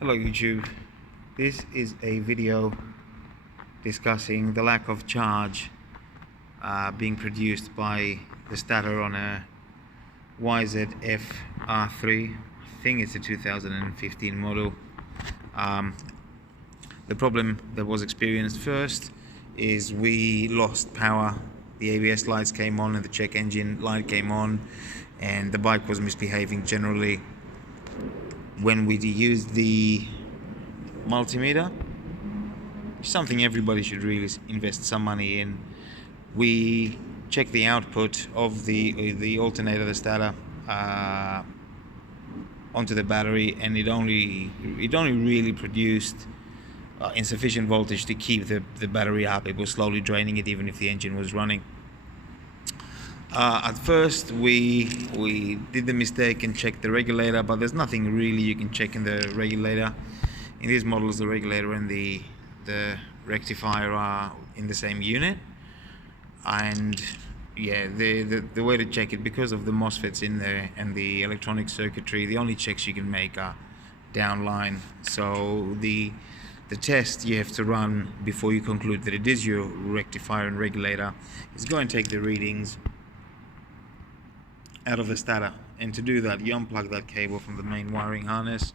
Hello YouTube, this is a video discussing the lack of charge being produced by the stator on a YZF R3. I think it's a 2015 model. The problem that was experienced first is we lost power. The ABS lights came on and the check engine light came on, and the bike was misbehaving generally. When we used the multimeter, something everybody should really invest some money in, we checked the output of the alternator, the stator, onto the battery, and it only really produced insufficient voltage to keep the battery up. It was slowly draining it even if the engine was running. At first we did the mistake and checked the regulator, but there's nothing really you can check in the regulator. In these models, the regulator and the rectifier are in the same unit, and yeah, the way to check it, because of the MOSFETs in there and the electronic circuitry, the only checks you can make are downline. So the test you have to run before you conclude that it is your rectifier and regulator is go and take the readings out of the stator, and to do that you unplug that cable from the main wiring harness,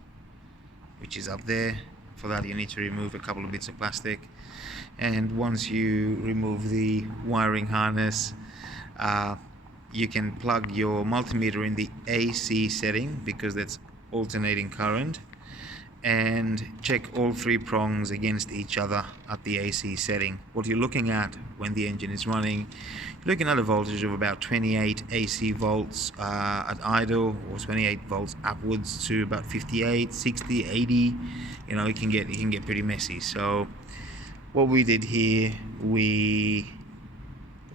which is up there. For that you need to remove a couple of bits of plastic, and once you remove the wiring harness, you can plug your multimeter in the AC setting, because that's alternating current, and check all three prongs against each other at the AC setting. What you're looking at when the engine is running, you're looking at a voltage of about 28 AC volts at idle, or 28 volts upwards to about 58, 60, 80. You know, it can get pretty messy. So what we did here, we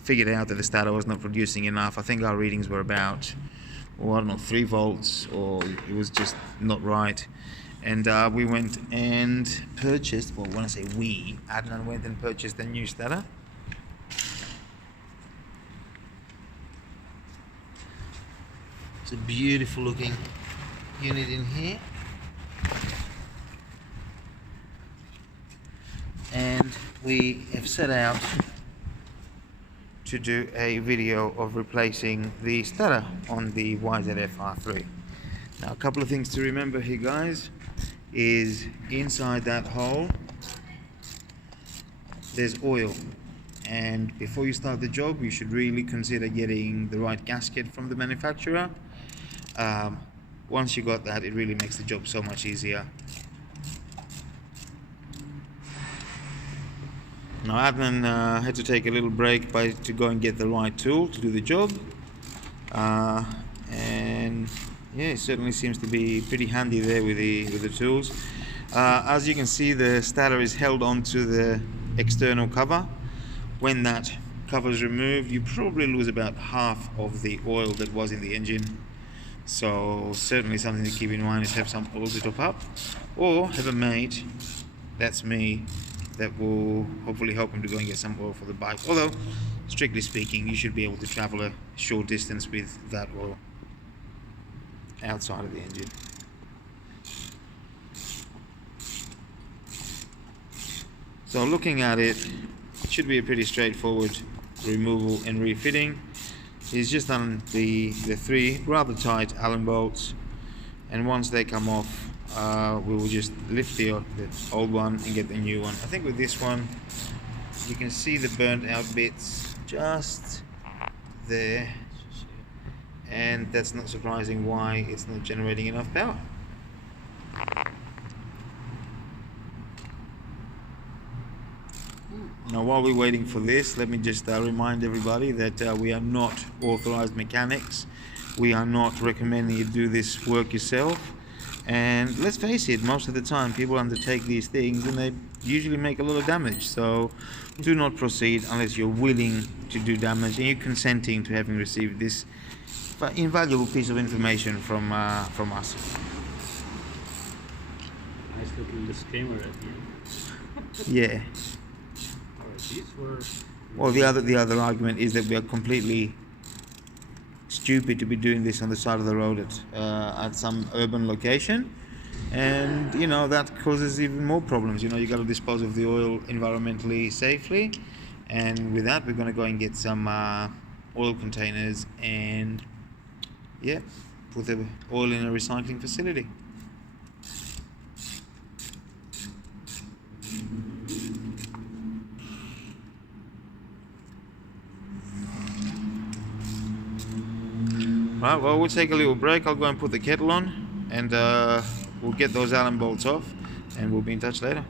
figured out that the stator was not producing enough. I think our readings were about, I don't know, 3 volts, or it was just not right. And we went and purchased, well, when I say we, Adnan went and purchased a new stator. It's a beautiful looking unit in here. And we have set out to do a video of replacing the stator on the YZF R3. Now, a couple of things to remember here, guys, is inside that hole there's oil, and before you start the job you should really consider getting the right gasket from the manufacturer. Once you got that, it really makes the job so much easier. Now Adnan had to take a little break to go and get the right tool to do the job, and yeah, it certainly seems to be pretty handy there with the tools. As you can see, the stator is held onto the external cover. When that cover is removed, you probably lose about half of the oil that was in the engine. So certainly something to keep in mind is have some oil to top up, or have a mate, that's me, that will hopefully help him to go and get some oil for the bike. Although, strictly speaking, you should be able to travel a short distance with that oil outside of the engine. So looking at it, it should be a pretty straightforward removal and refitting. He's just done the 3 rather tight Allen bolts, and once they come off, we will just lift the old one and get the new one. I think with this one you can see the burnt out bits just there, and that's not surprising why it's not generating enough power. Now, while we're waiting for this, let me just remind everybody that we are not authorized mechanics. We are not recommending you do this work yourself, and let's face it, most of the time people undertake these things and they usually make a lot of damage. So do not proceed unless you're willing to do damage and you're consenting to having received this invaluable piece of information from us. Nice little disclaimer at the end. Yeah. These were... Well, the other argument is that we are completely stupid to be doing this on the side of the road at some urban location. and you know that causes even more problems. You know, you got to dispose of the oil environmentally safely, and with that we're going to go and get some oil containers and yeah, put the oil in a recycling facility. Right, well, we'll take a little break. I'll go and put the kettle on, and we'll get those Allen bolts off, and we'll be in touch later.